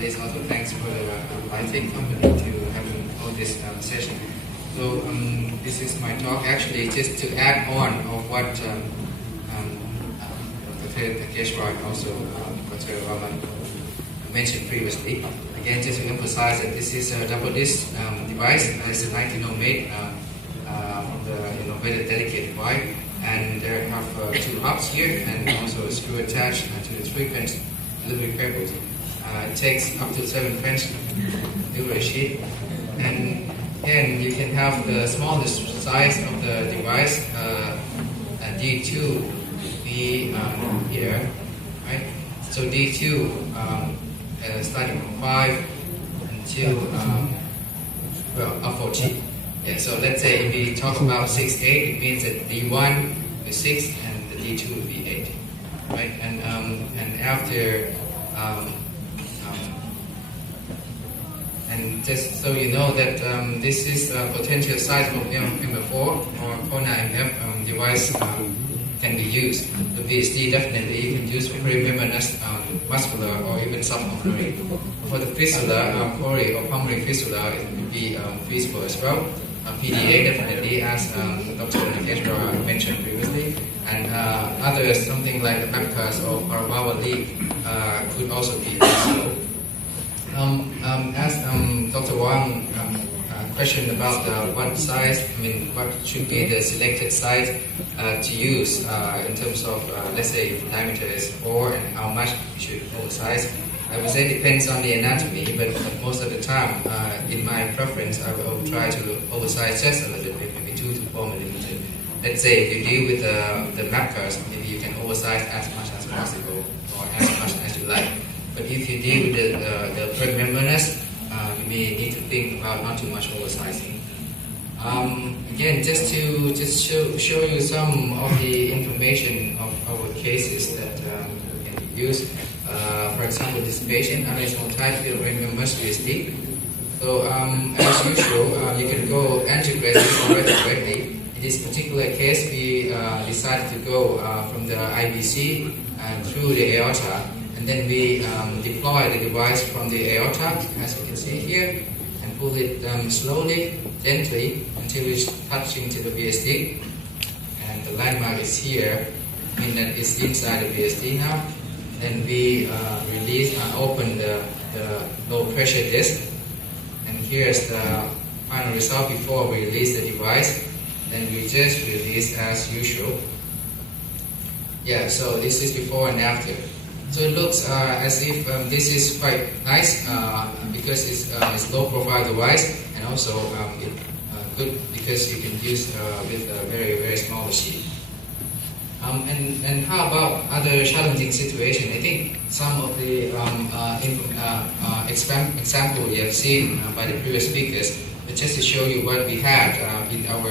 Liz, also thanks for the lighting company to having all this session. So this is my talk. Actually, just to add on of what Dr. Keshwar and also Dr. Raman mentioned previously. Again, just to emphasize that this is a double disc device. It's a 19 made from the very dedicated device, and there have two hubs here and also a screw attached to the 3-French delivery cables. It takes up to 7 French delivery sheet, and again you can have the smallest size of the device, D2 be here, right? So D2 starting from 5 until up 14. Yeah, so let's say if we talk about 6, 8, it means that D1 is 6 and the D2 will be 8, right? And after and just so you know that this is a potential size of MFO or Kona MF device can be used. The VSD definitely you can use for perimembranous muscular or even subpulmonary. For the fistula, pulmonary or pulmonary fistula, it would be feasible as well. PDA definitely, as Dr. Keshwar mentioned previously, and others, something like the Bapcas or Parababa leak could also be feasible. As Dr. Wang questioned about what size, what should be the selected size to use in terms of, let's say, if diameter is 4 and how much you should oversize. I would say it depends on the anatomy, but most of the time, in my preference, I will try to oversize just a little bit, maybe 2 to 4 millimeters. Let's say if you deal with the Bapcas, maybe you can oversize as much as possible or as much as you like. But if you deal with the perimembranous, you may need to think about not too much oversizing. Again, just to show you some of the information of our cases that can be used. For example, this patient, unreasonable type perimembranous VSD. So as usual, you can go angiography or retrograde. In this particular case, we decided to go from the IVC through the aorta. And then we deploy the device from the aorta, as you can see here, and pull it slowly, gently, until it's touching to the VSD. And the landmark is here, meaning that it's inside the VSD now. Then we open the low pressure disc. And here's the final result before we release the device. Then we just release as usual. Yeah, so this is before and after. So it looks as if this is quite nice because it's low profile device, and also good because you can use with a very, very small machine. And how about other challenging situations? I think some of the example you have seen by the previous speakers, but just to show you what we had in our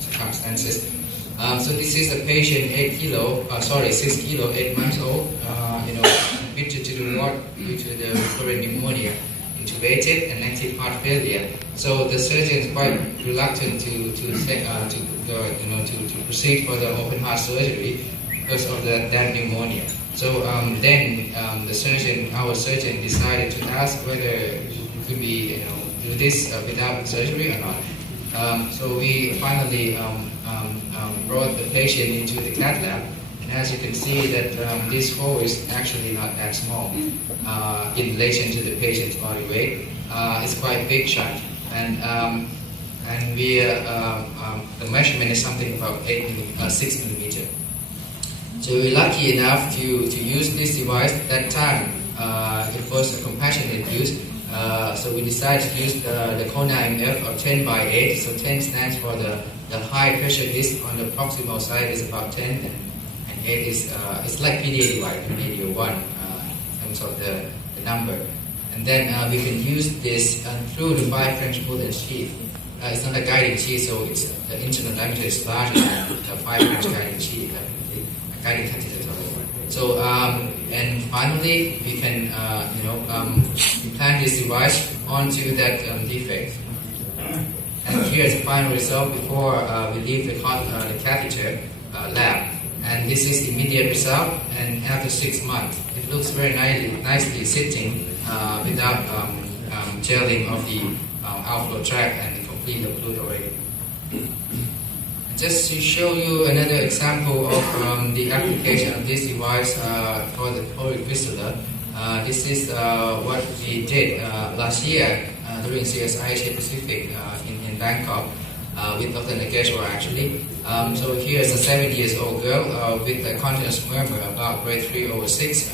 circumstances. So this is a patient 6 kilo, 8 months old, admitted to the ward due to the recurrent pneumonia, intubated and active heart failure. So the surgeon is quite reluctant to proceed for the open heart surgery because of that pneumonia. So then our surgeon decided to ask whether it could be do this without surgery or not. So we finally brought the patient into the cath lab, and as you can see that this hole is actually not that small in relation to the patient's body weight. It's quite big shunt, and we the measurement is something about 6 millimeter. So we're lucky enough to use this device. At that time, it was a compassionate use. So we decided to use the Kona MF of 10 by 8. So 10 stands for the high pressure disc on the proximal side is about 10, and 8 is it's like PDA device, PDA 1 in terms of the number. And then we can use this through the 5 French bullet sheath. It's not a guiding sheath, so the internal diameter is larger than the 5 French guiding sheath, guiding catheter. So and finally we can implant this device onto that defect. And here is the final result before we leave the catheter lab. And this is immediate result. And after 6 months, if it looks very nicely sitting without gelling of the outflow tract and complete occlude already. Just to show you another example of the application of this device for the choric fistula, this is what we did last year during CSI-AP Pacific in Bangkok with Dr. Nageshwar actually. So here is a 7-year-old girl with a continuous murmur about grade 3/6.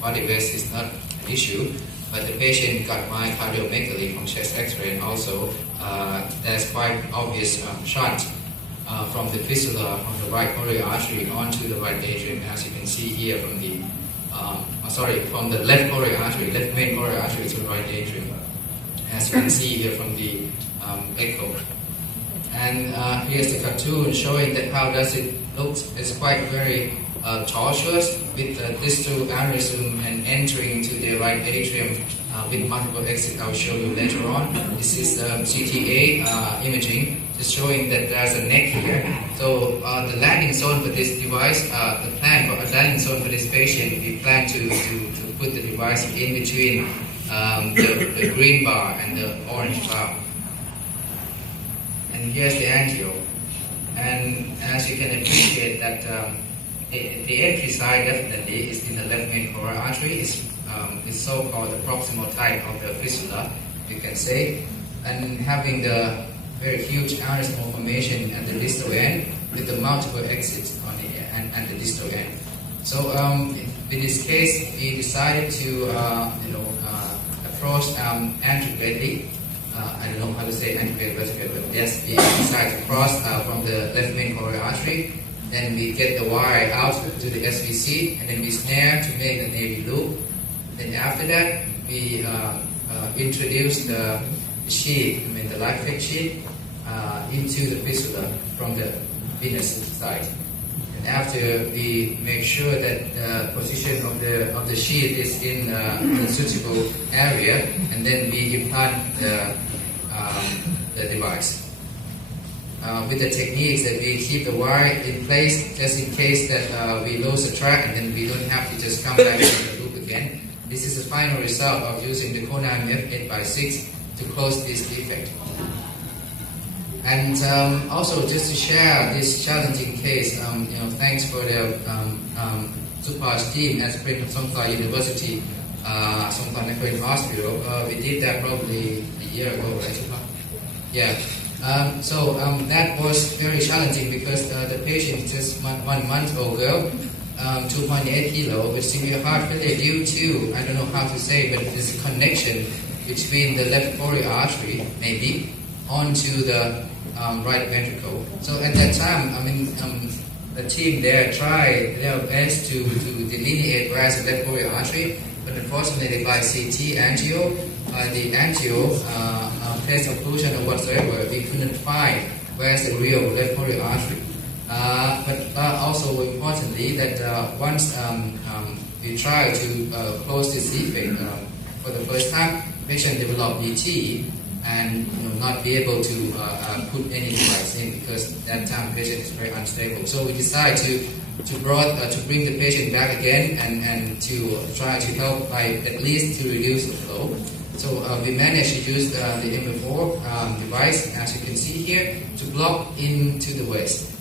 Body weight is not an issue, but the patient got mild cardiomegaly from chest X-ray, and also there's quite obvious shunt from the fistula from the right coronary artery onto the right atrium, as you can see here from the from the left coronary artery, left main coronary artery to the right atrium, as you can see here from the echo. And here's the cartoon showing that how does it look. It's quite very tortuous with the distal aneurysm and entering into the right atrium with multiple exits. I'll show you later on. This is CTA imaging, just showing that there's a neck here. So the landing zone for this device, the plan for a landing zone for this patient, we plan to put the device in between the green bar and the orange bar. And here's the angio. And as you can appreciate that the entry side definitely is in the left main coronary artery. It's so-called the proximal type of the fistula, you can say, and having the very huge aneurysmal formation at the distal end with the multiple exits on the and the distal end. So in this case, we decided to approach anterogradely. I don't know how to say anterograde, but yes, we decided to cross from the left main coronary artery. Then we get the wire out to the SVC, and then we snare to make the navy loop. Then after that, we introduce the sheath, the life fix sheath, into the fistula from the venous side. And after we make sure that the position of the sheath is in the suitable area, and then we implant the device. With the techniques that we keep the wire in place just in case that we lose the track, and then we don't have to just come back to the loop again. This is the final result of using the Kona MF8x6 to close this defect. And also just to share this challenging case, thanks for the Supa's team at Songkhla University, Songkhla Nakhon Hospital. We did that probably a year ago, right, Supa? Yeah. So that was very challenging because the patient is just 1 month old girl, 2.8 kilo with severe heart failure due to, I don't know how to say, but there's a connection between the left coronary artery, maybe, onto the right ventricle. So at that time, the team there tried their best to delineate where's the left coronary artery, but unfortunately by CT angio, the angio test occlusion or whatsoever, we couldn't find where's the real left coronary artery. But also importantly that once we try to close this defect for the first time, patient developed VT and not be able to put any device in because that time patient is very unstable. So we decided to bring the patient back again and to try to help by at least to reduce the flow. So we managed to use the MFO device, as you can see here, to block into the waist.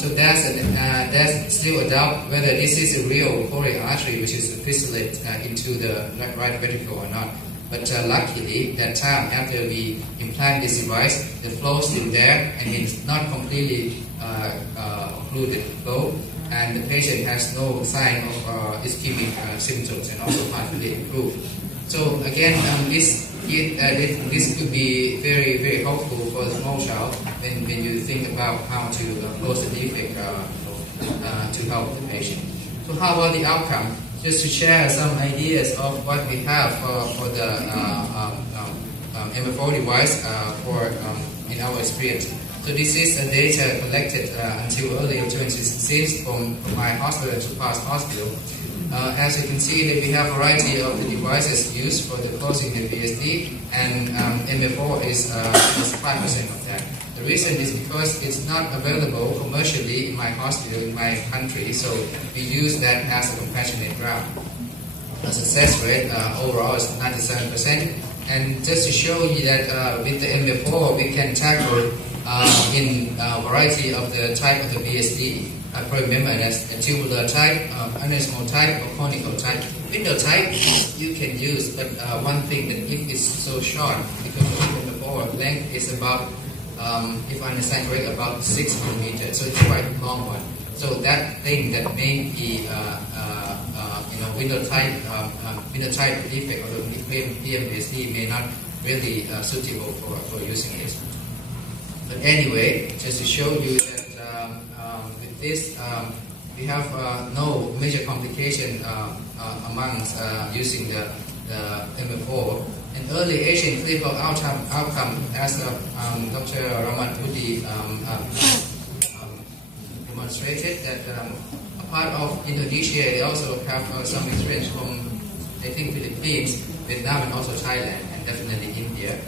So there's still a doubt whether this is a real coronary artery which is fistulate into the right ventricle or not. But luckily, that time after we implant this device, the flow is still there and it's not completely occluded flow, and the patient has no sign of ischemic symptoms and also heart failure improved. So again, this could be very, very helpful for the small child when you think about how to close the defect to help the patient. So how about the outcome? Just to share some ideas of what we have for the MFO device in our experience. So this is data collected until early 2016 from my hospital and Supa's hospital. As you can see, that we have a variety of the devices used for the closing the VSD, and MFO is 5% of that. The reason is because it's not available commercially in my hospital, in my country, so we use that as a compassionate ground. success rate overall is 97%. And just to show you that with the MFO we can tackle in a variety of the type of the VSD. Probably remember as a tubular type, aneurysmal type, or conical type. Window type you can use, but one thing that if it's so short, because the MFO length is about, if I understand correctly, about 6 millimeters, so it's quite a long one. So that thing that may be window type defect or the PMVSD may not really suitable for using it. But anyway, just to show you that with this, we have no major complication amongst using the MFO. An early Asian clinical outcome, as Dr. Raman Budi demonstrated, that a part of Indonesia, they also have some experience from, I think, Philippines, Vietnam, and also Thailand, and definitely India.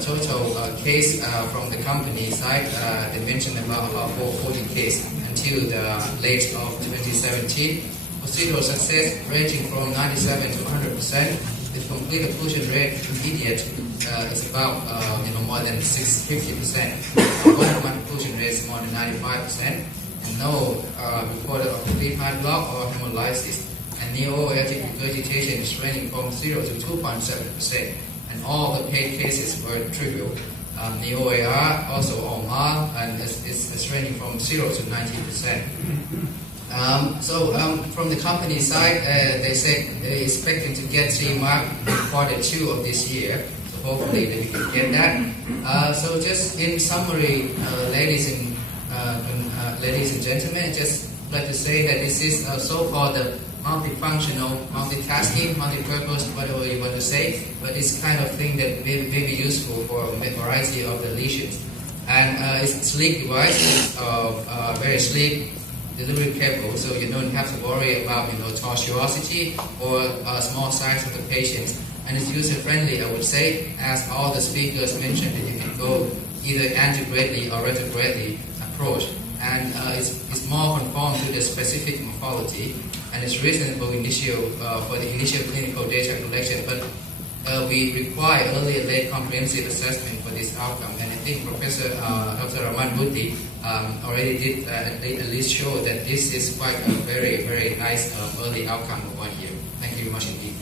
Total case from the company side, they mentioned about 40 cases until the late of 2017. Procedural success ranging from 97 to 100%. The complete occlusion rate immediate is about more than 50%. One-to-one occlusion rate is more than 95%. And no reported of complete heart block or hemolysis. And neo-aortic regurgitation is ranging from 0 to 2.7%. And all the paid cases were trivial. Neo-AR also all mild, and it's ranging from 0 to 90%. From the company side, they said they're expecting to get CE mark in Q2 of this year. So hopefully they can get that. So just in summary, ladies and gentlemen, just like to say that this is so-called the multifunctional, multitasking, multi-purpose, whatever you want to say, but it's kind of thing that may be useful for a variety of the lesions. And it's a sleek device, very sleek delivery cable, so you don't have to worry about tortuosity or small size of the patients. And it's user-friendly, I would say, as all the speakers mentioned, that you can go either antegrade or retrograde approach. And it's more conformed to the specific morphology, and it's reasonable for the initial clinical data collection, but we require early and late comprehensive assessment for this outcome. And I think Professor Dr. Raman Budi already did at least show that this is quite a very, very nice early outcome of 1 year. Thank you very much indeed.